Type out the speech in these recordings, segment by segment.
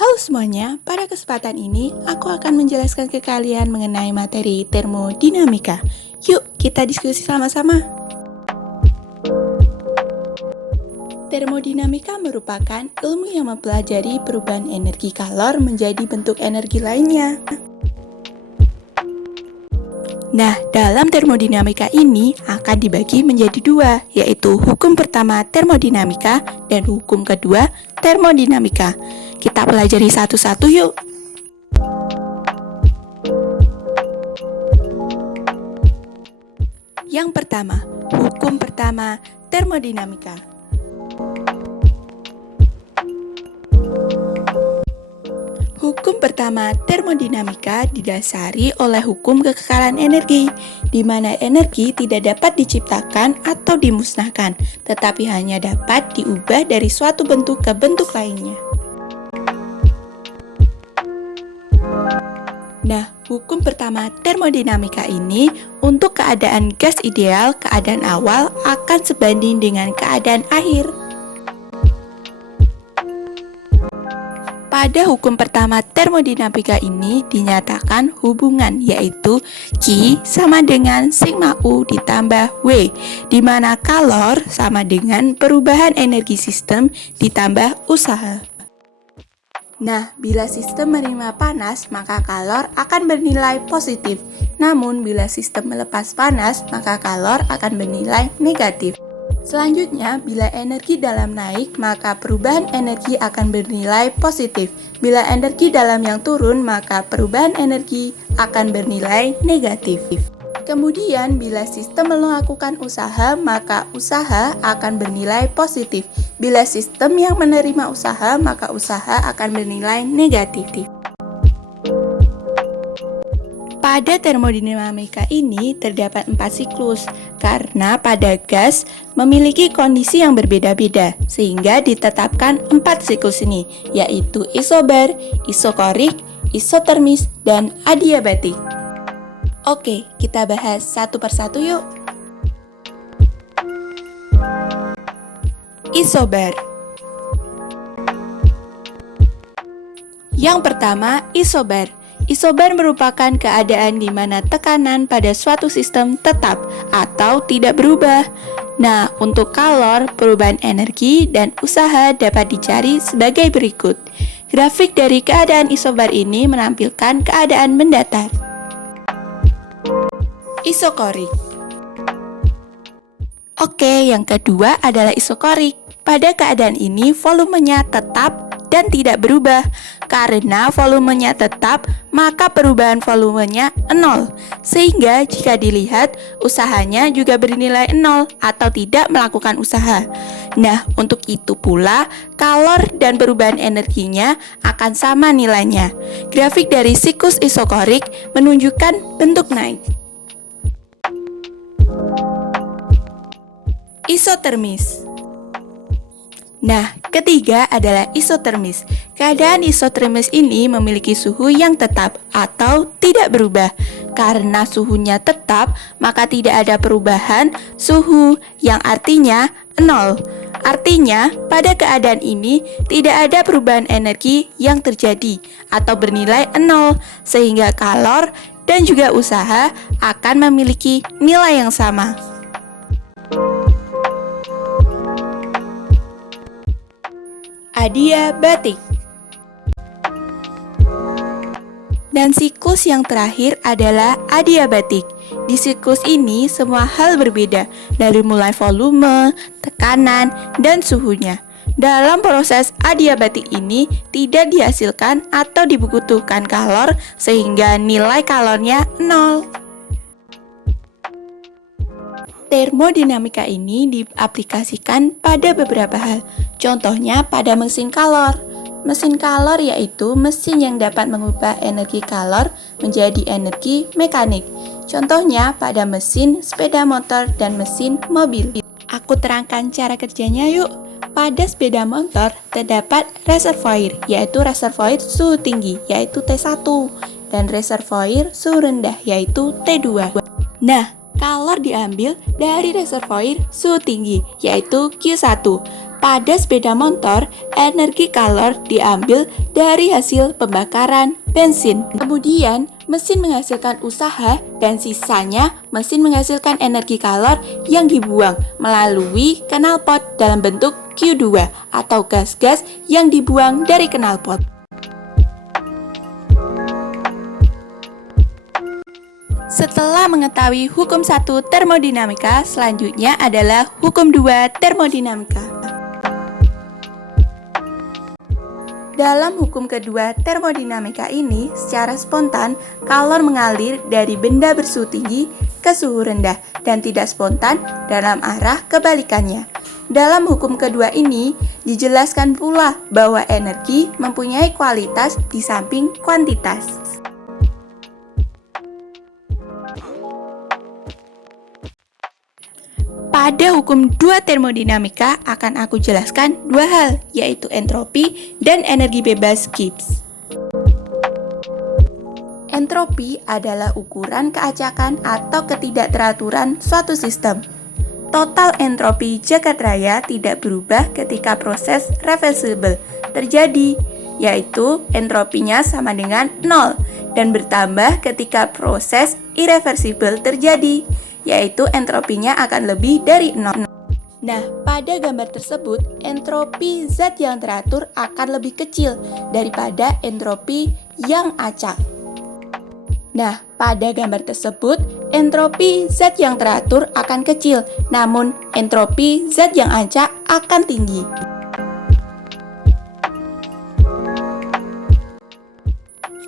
Halo semuanya, pada kesempatan ini aku akan menjelaskan ke kalian mengenai materi termodinamika. Yuk kita diskusi sama-sama. Termodinamika merupakan ilmu yang mempelajari perubahan energi kalor menjadi bentuk energi lainnya. Nah, dalam termodinamika ini akan dibagi menjadi dua, yaitu hukum pertama termodinamika dan hukum kedua termodinamika. Kita pelajari satu-satu yuk. Yang pertama, hukum pertama termodinamika. Hukum pertama termodinamika didasari oleh hukum kekekalan energi, di mana energi tidak dapat diciptakan atau dimusnahkan, tetapi hanya dapat diubah dari suatu bentuk ke bentuk lainnya. Nah, hukum pertama termodinamika ini untuk keadaan gas ideal, keadaan awal akan sebanding dengan keadaan akhir. Pada hukum pertama termodinamika ini dinyatakan hubungan yaitu Q sama dengan sigma U ditambah W, di mana kalor sama dengan perubahan energi sistem ditambah usaha. Nah, bila sistem menerima panas, maka kalor akan bernilai positif. Namun, bila sistem melepas panas, maka kalor akan bernilai negatif. Selanjutnya, bila energi dalam naik, maka perubahan energi akan bernilai positif. Bila energi dalam yang turun, maka perubahan energi akan bernilai negatif. Kemudian, bila sistem melakukan usaha, maka usaha akan bernilai positif. Bila sistem yang menerima usaha, maka usaha akan bernilai negatif. Pada termodinamika ini terdapat 4 siklus, karena pada gas memiliki kondisi yang berbeda-beda, sehingga ditetapkan 4 siklus ini, yaitu isobar, isokorik, isotermis, dan adiabatik. Oke, kita bahas satu persatu yuk. Isobar. Yang pertama, isobar. Isobar merupakan keadaan di mana tekanan pada suatu sistem tetap atau tidak berubah. Nah, untuk kalor, perubahan energi, dan usaha dapat dicari sebagai berikut. Grafik dari keadaan isobar ini menampilkan keadaan mendatar. Isokorik. Oke, yang kedua adalah isokorik. Pada keadaan ini, volumenya tetap dan tidak berubah. Karena volumenya tetap, maka perubahan volumenya 0. Sehingga jika dilihat, usahanya juga bernilai 0 atau tidak melakukan usaha. Nah, untuk itu pula, kalor dan perubahan energinya akan sama nilainya. Grafik dari siklus isokorik menunjukkan bentuk naik. Isotermis. Nah, ketiga adalah isotermis. Keadaan isotermis ini memiliki suhu yang tetap atau tidak berubah. Karena suhunya tetap, maka tidak ada perubahan suhu yang artinya 0. Artinya, pada keadaan ini tidak ada perubahan energi yang terjadi atau bernilai 0, sehingga kalor dan juga usaha akan memiliki nilai yang sama. Adiabatik. Dan siklus yang terakhir adalah adiabatik. Di siklus ini semua hal berbeda, dari mulai volume, tekanan, dan suhunya. Dalam proses adiabatik ini tidak dihasilkan atau dibutuhkan kalor sehingga nilai kalornya 0. Termodinamika ini diaplikasikan pada beberapa hal. Contohnya pada mesin kalor. Mesin kalor yaitu mesin yang dapat mengubah energi kalor menjadi energi mekanik. Contohnya pada mesin sepeda motor dan mesin mobil. Aku terangkan cara kerjanya yuk. Pada sepeda motor terdapat reservoir, yaitu reservoir suhu tinggi, yaitu T1, dan reservoir suhu rendah, yaitu T2. Nah, kalor diambil dari reservoir suhu tinggi, yaitu Q1. Pada sepeda motor, energi kalor diambil dari hasil pembakaran bensin. Kemudian, mesin menghasilkan usaha dan sisanya mesin menghasilkan energi kalor yang dibuang melalui knalpot dalam bentuk Q2 atau gas-gas yang dibuang dari knalpot. Setelah mengetahui hukum 1 termodinamika, selanjutnya adalah hukum 2 termodinamika. Dalam hukum kedua termodinamika ini, secara spontan, kalor mengalir dari benda bersuhu tinggi ke suhu rendah dan tidak spontan dalam arah kebalikannya. Dalam hukum kedua ini, dijelaskan pula bahwa energi mempunyai kualitas di samping kuantitas. Pada hukum 2 termodinamika akan aku jelaskan dua hal, yaitu entropi dan energi bebas Gibbs. Entropi adalah ukuran keacakan atau ketidakteraturan suatu sistem. Total entropi jagat raya tidak berubah ketika proses reversible terjadi, yaitu entropinya sama dengan 0 dan bertambah ketika proses irreversible terjadi, yaitu entropinya akan lebih dari 0. Nah, pada gambar tersebut, entropi zat yang teratur akan lebih kecil daripada entropi yang acak. Nah, pada gambar tersebut, entropi zat yang teratur akan kecil, namun entropi zat yang acak akan tinggi.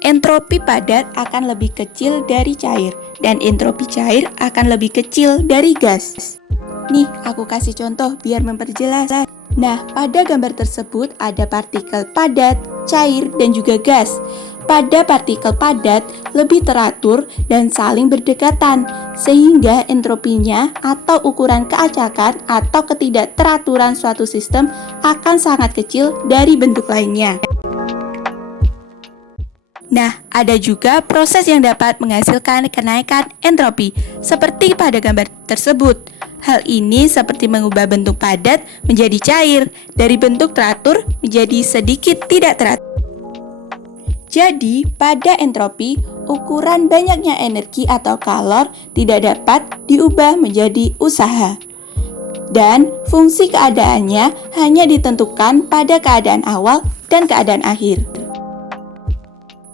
Entropi padat akan lebih kecil dari cair, dan entropi cair akan lebih kecil dari gas. Nih, aku kasih contoh biar memperjelas. Nah, pada gambar tersebut ada partikel padat, cair, dan juga gas. Pada partikel padat lebih teratur dan saling berdekatan, sehingga entropinya atau ukuran keacakan atau ketidakteraturan suatu sistem akan sangat kecil dari bentuk lainnya. Nah, ada juga proses yang dapat menghasilkan kenaikan entropi, seperti pada gambar tersebut. Hal ini seperti mengubah bentuk padat menjadi cair, dari bentuk teratur menjadi sedikit tidak teratur. Jadi, pada entropi, ukuran banyaknya energi atau kalor tidak dapat diubah menjadi usaha. Dan fungsi keadaannya hanya ditentukan pada keadaan awal dan keadaan akhir.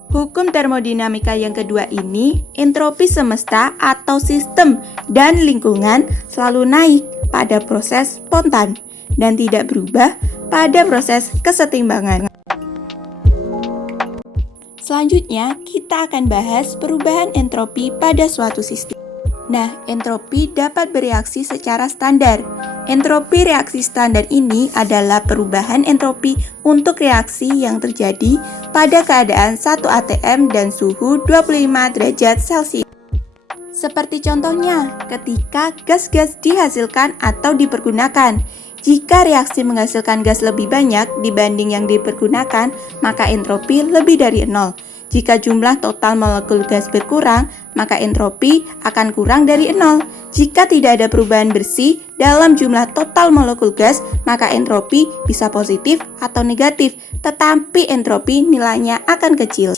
Hukum termodinamika yang kedua ini, entropi semesta atau sistem dan lingkungan selalu naik pada proses spontan dan tidak berubah pada proses kesetimbangan. Selanjutnya, kita akan bahas perubahan entropi pada suatu sistem. Nah, entropi dapat bereaksi secara standar. Entropi reaksi standar ini adalah perubahan entropi untuk reaksi yang terjadi pada keadaan 1 atm dan suhu 25 derajat Celcius. Seperti contohnya, ketika gas-gas dihasilkan atau dipergunakan. Jika reaksi menghasilkan gas lebih banyak dibanding yang dipergunakan, maka entropi lebih dari 0. Jika jumlah total molekul gas berkurang, maka entropi akan kurang dari 0. Jika tidak ada perubahan bersih dalam jumlah total molekul gas, maka entropi bisa positif atau negatif, tetapi entropi nilainya akan kecil.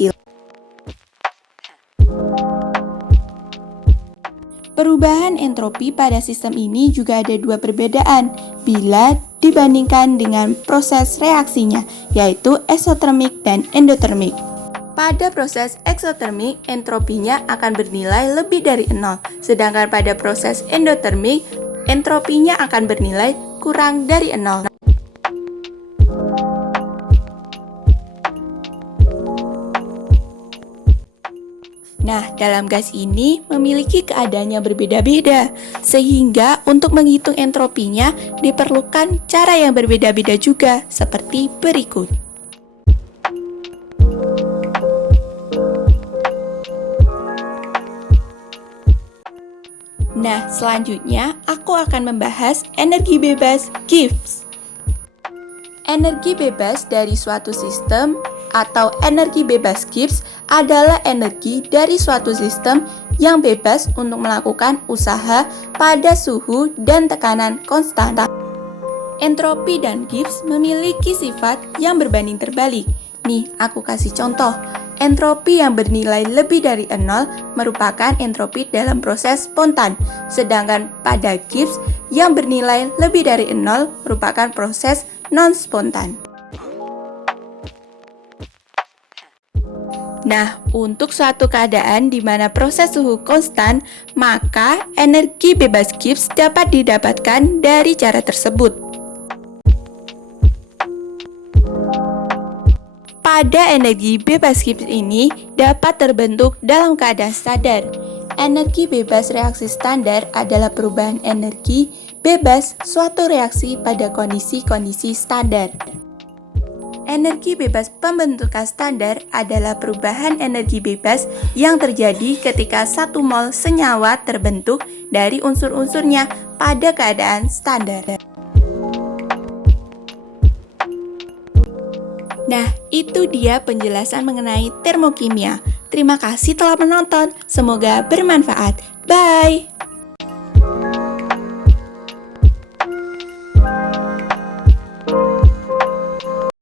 Perubahan entropi pada sistem ini juga ada dua perbedaan bila dibandingkan dengan proses reaksinya, yaitu eksotermik dan endotermik. Pada proses eksotermik, entropinya akan bernilai lebih dari 0, sedangkan pada proses endotermik, entropinya akan bernilai kurang dari 0. Nah, dalam gas ini memiliki keadaan yang berbeda-beda, sehingga untuk menghitung entropinya diperlukan cara yang berbeda-beda juga, seperti berikut. Nah, selanjutnya aku akan membahas energi bebas Gibbs. Energi bebas dari suatu sistem atau energi bebas Gibbs adalah energi dari suatu sistem yang bebas untuk melakukan usaha pada suhu dan tekanan konstan. Entropi dan Gibbs memiliki sifat yang berbanding terbalik. Nih, aku kasih contoh. Entropi yang bernilai lebih dari 0 merupakan entropi dalam proses spontan, sedangkan pada Gibbs yang bernilai lebih dari 0 merupakan proses non-spontan. Nah, untuk suatu keadaan di mana proses suhu konstan, maka energi bebas Gibbs dapat didapatkan dari cara tersebut. Pada energi bebas Gibbs ini dapat terbentuk dalam keadaan standar. Energi bebas reaksi standar adalah perubahan energi bebas suatu reaksi pada kondisi-kondisi standar. Energi bebas pembentukan standar adalah perubahan energi bebas yang terjadi ketika 1 mol senyawa terbentuk dari unsur-unsurnya pada keadaan standar. Nah, itu dia penjelasan mengenai termokimia. Terima kasih telah menonton. Semoga bermanfaat. Bye!